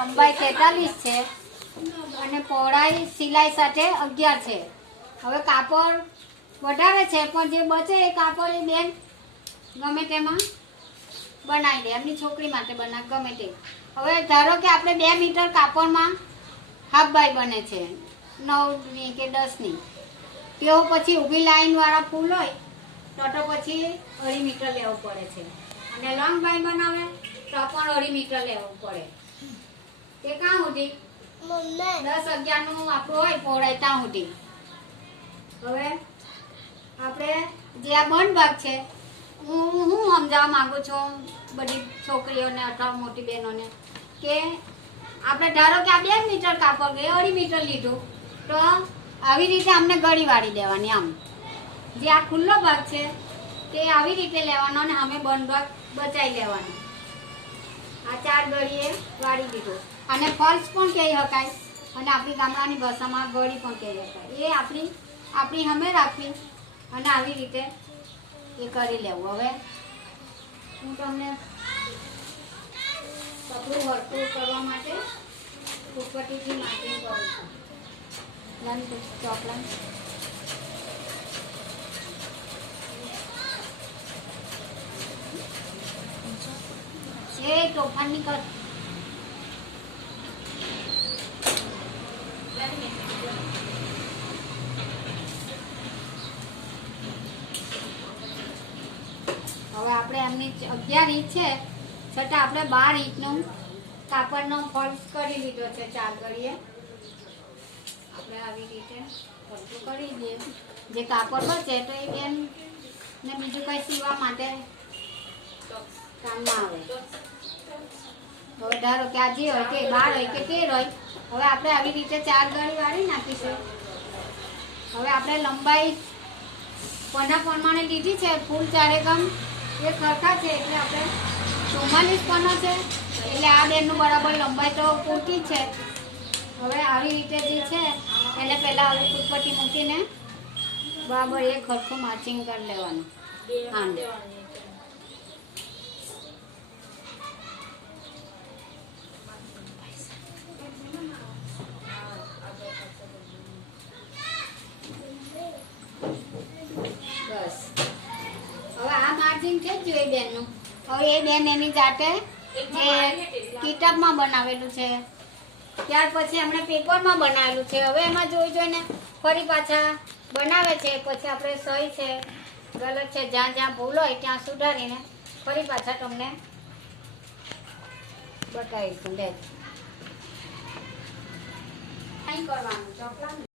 લંબાઈ 43 છે અને પહોળાઈ સિલાઈ સાથે 11 છે। હવે કાપડ વધારે છે પણ જે બચે એ કાપડ એ બેન ગમે તેમાં બનાવી દે, એમની છોકરી માટે બનાવે ગમે તે। હવે ધારો કે આપણે 2 મીટર કાપડમાં હાફ બાય બને છે 9ની કે 10ની, તેઓ પછી ઊભી લાઈનવાળા ફૂલ હોય તો પછી 2.5 મીટર લેવું પડે છે અને લોંગ બાય બનાવે તો પણ 2.5 મીટર લેવું પડે। તે કાં સુધી 10-11નું આપણું હોય પહોળાઈ ત્યાં સુધી। હવે આપણે જે આ બંધ ભાગ છે હું સમજાવવા માંગુ છું બધી છોકરીઓને અથવા મોટી બહેનોને કે આપણે ધારો કે આ 2 મીટર કાપડ ગઈ 2.5 મીટર લીધું તો આવી રીતે અમને ગળી વાળી દેવાની। આમ જે આ ખુલ્લો ભાગ છે તે આવી રીતે લેવાનો અને અમે બંધ ભાગ બચાવી લેવાનો। આ 4 ગળીએ વાળી દીધો અને ફોલ્સ પણ કહી શકાય અને આપણી ગામડાની ભાષામાં ગળી પણ કહી શકાય। એ આપણી સામે રાખવી અને આવી રીતે એ કરી લેવું। હવે હું તમને કપડું હરકું કરવા માટે ફૂટપટ્ટીથી માર્કિંગ કરું છું। ચોકલાન એ તોફાનની કર હવે આપણે એમની 11 ઇંચ છે છતાં આપણે 12 ઇંચનું કાપડનો ફોલ્સ કરી લીધો છે 4 ગળીએ। આપણે આવી રીતે ફોલ્સ કરી દઈએ, જે કાપડ બચે તો એ બેન ને બીજું કંઈ સીવવા માટે કામમાં આવે। હવે ધારો કે આ જે હોય તે 12 હોય કે 13 હોય, હવે આપણે આવી રીતે 4 ગળી વાળી નાખીશું। હવે આપણે લંબાઈ પના પ્રમાણે લીધી છે, ફૂલ 4 ગમ એ સરખા છે એટલે આપણે 44 પનો છે એટલે આ બેનનું બરાબર લંબાઈ તો પૂરતી જ છે। હવે આવી રીતે જે છે એટલે પહેલાં આવી ફૂટપટ્ટી મૂકીને બરાબર એક સરખું માર્ચિંગ કરી લેવાનું। હા બસ હવે આ માર્જિન છે જ એ બેનનું। હવે એ બેન એની જાતે જે કિતાબમાં બનાવેલું છે ત્યાર પછી એમણે પેપરમાં બનાવેલું છે, હવે એમાં જોઈને ફરી પાછા બનાવે છે। પછી આપણે સહી છે ગલત છે જ્યાં જ્યાં ભૂલ હોય ત્યાં સુધારીને ફરી પાછા તમને બતાવીશું। લે નહીં કરવાનું ચોકલા